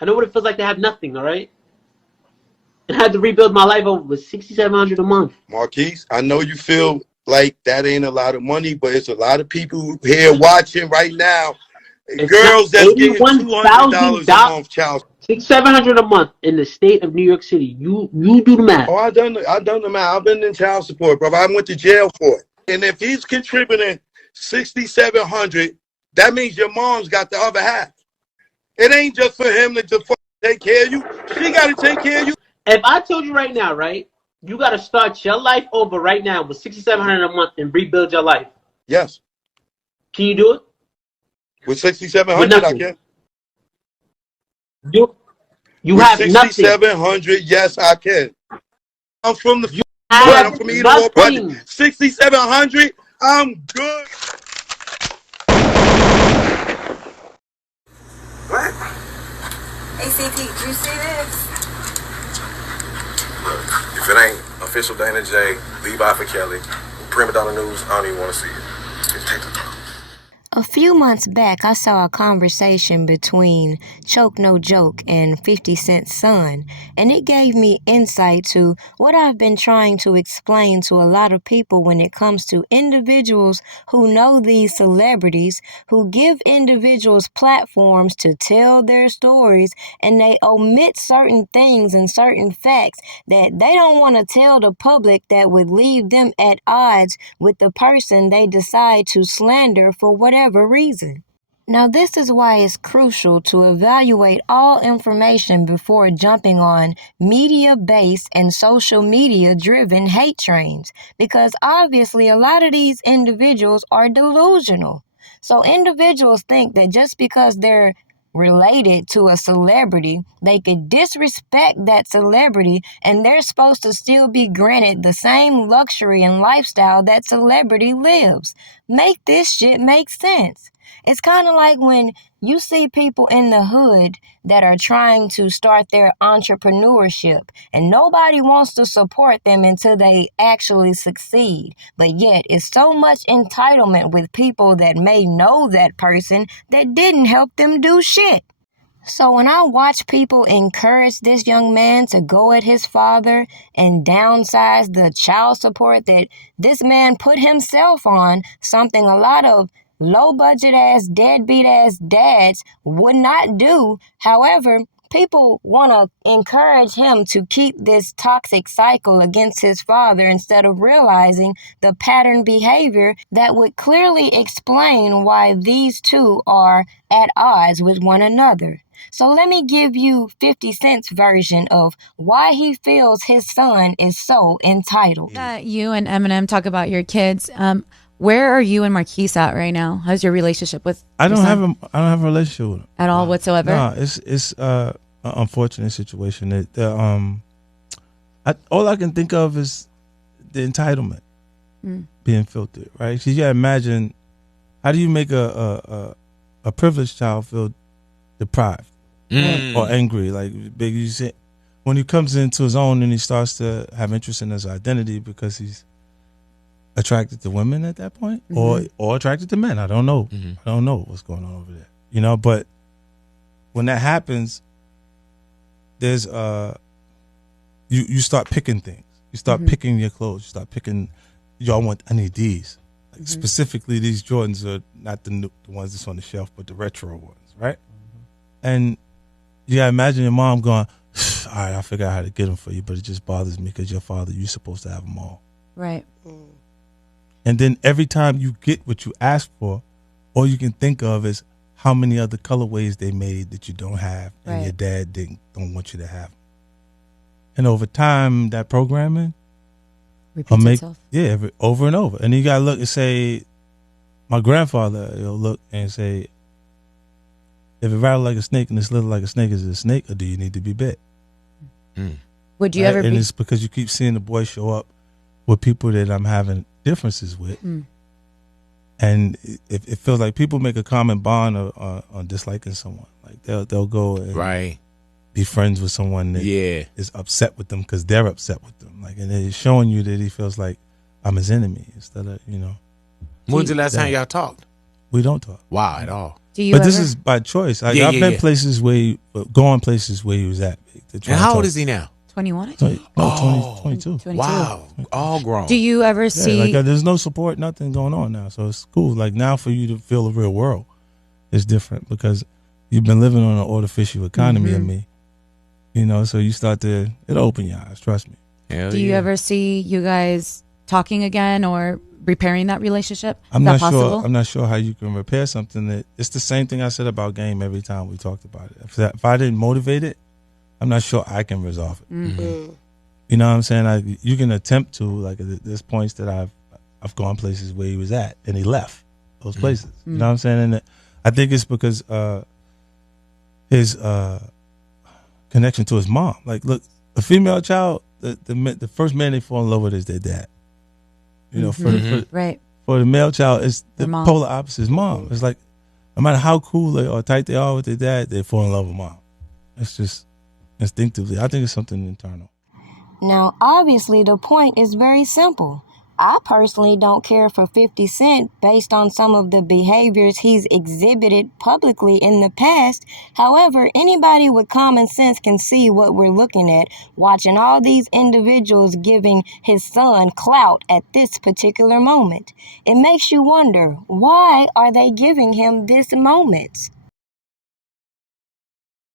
I know what it feels like to have nothing, all right? And I had to rebuild my life over with $6,700 a month. Marquise, I know you feel like that ain't a lot of money, but it's a lot of people here watching right now. It's Girls that's getting $200 a $81,000, month child. $6,700 a month in the state of New York City. You do the math. Oh, I done the math. I've been in child support, bro. I went to jail for it. And if he's contributing $6,700, that means your mom's got the other half. It ain't just for him to just take care of you. She got to take care of you. If I told you right now, right, you got to start your life over right now with $6,700 a month and rebuild your life. Yes. Can you do it? With $6,700, I can. You have nothing. $6,700, yes, I can. I'm from the. I'm from Edenwald Project. $6,700, I'm good. What? ACT, you see this? Look, if it ain't official Dana J, Levi for Kelly, Primadonnanews, I don't even want to see it. Just take the talk. A few months back, I saw a conversation between Choke No Joke and 50 Cent's son, and it gave me insight to what I've been trying to explain to a lot of people when it comes to individuals who know these celebrities, who give individuals platforms to tell their stories, and they omit certain things and certain facts that they don't want to tell the public that would leave them at odds with the person they decide to slander for whatever reason. Now, this is why it's crucial to evaluate all information before jumping on media-based and social media-driven hate trains, because obviously a lot of these individuals are delusional. So individuals think that just because they're related to a celebrity, they could disrespect that celebrity and they're supposed to still be granted the same luxury and lifestyle that celebrity lives. Make this shit make sense. It's kind of like when you see people in the hood that are trying to start their entrepreneurship and nobody wants to support them until they actually succeed. But yet it's so much entitlement with people that may know that person that didn't help them do shit. So when I watch people encourage this young man to go at his father and downsize the child support that this man put himself on, something a lot of low-budget ass, deadbeat ass dads would not do. However, people want to encourage him to keep this toxic cycle against his father instead of realizing the pattern behavior that would clearly explain why these two are at odds with one another. So let me give you 50 Cent's version of why he feels his son is so entitled. You and Eminem talk about your kids. Where are you and Marquise at right now? How's your relationship with? I don't have a relationship with him at all whatsoever. No, it's an unfortunate situation. That all I can think of is the entitlement being filtered. Right? So you gotta imagine, how do you make a privileged child feel deprived or angry? Like Big, you said, when he comes into his own and he starts to have interest in his identity because he's attracted to women at that point, or attracted to men. I don't know. I don't know what's going on over there. But when that happens, there's you start picking things. You start picking your clothes. You start picking. I need these. Like specifically, these Jordans are not the ones that's on the shelf, but the retro ones, right? And you gotta imagine your mom going, all right, I figure out how to get them for you, but it just bothers me because your father, you're supposed to have them all. Right. And then every time you get what you ask for, all you can think of is how many other colorways they made that you don't have, and your dad don't want you to have. And over time, that programming repeats itself. Yeah, over and over. And you gotta look and say, my grandfather, he'll look and say, if it rattled like a snake and it's little like a snake, is it a snake, or do you need to be bit? Would you ever? And it's because you keep seeing the boy show up with people that I'm having differences with, and it feels like people make a common bond on disliking someone. Like they'll go and be friends with someone that is upset with them because they're upset with them. Like, and it's showing you that he feels like I'm his enemy instead of When's the last time y'all talked? We don't talk. Wow, at all. Do you But ever? this is by choice. Like Yeah, I've yeah, been yeah. places going places where he was at. To try And to how old talk. is he now? 21, I So, think. no, Oh. 22. 22. Wow, all grown. Do you ever Yeah, see? like there's no support, nothing going on now. So it's cool. Like now for you to feel the real world is different because you've been living on an artificial economy of me. You know, so you start to, it'll open your eyes, trust me. Hell Do you yeah. ever see you guys talking again or repairing that relationship? I'm Is not that possible? sure. I'm not sure how you can repair something that it's the same thing I said about game every time we talked about it. If I didn't motivate it, I'm not sure I can resolve it. You know what I'm saying? You can attempt to. Like there's points that I've gone places where he was at and he left those places. You know what I'm saying? And I think it's because his connection to his mom. Like, look, a female child, the first man they fall in love with is their dad. You know, Right. for the male child, it's the Their mom. polar opposite is mom. It's like, no matter how cool they or tight they are with their dad, they fall in love with mom. It's just instinctively. I think it's something internal. Now, obviously, the point is very simple. I personally don't care for 50 Cent based on some of the behaviors he's exhibited publicly in the past. However, anybody with common sense can see what we're looking at, watching all these individuals giving his son clout at this particular moment. It makes you wonder, why are they giving him this moment?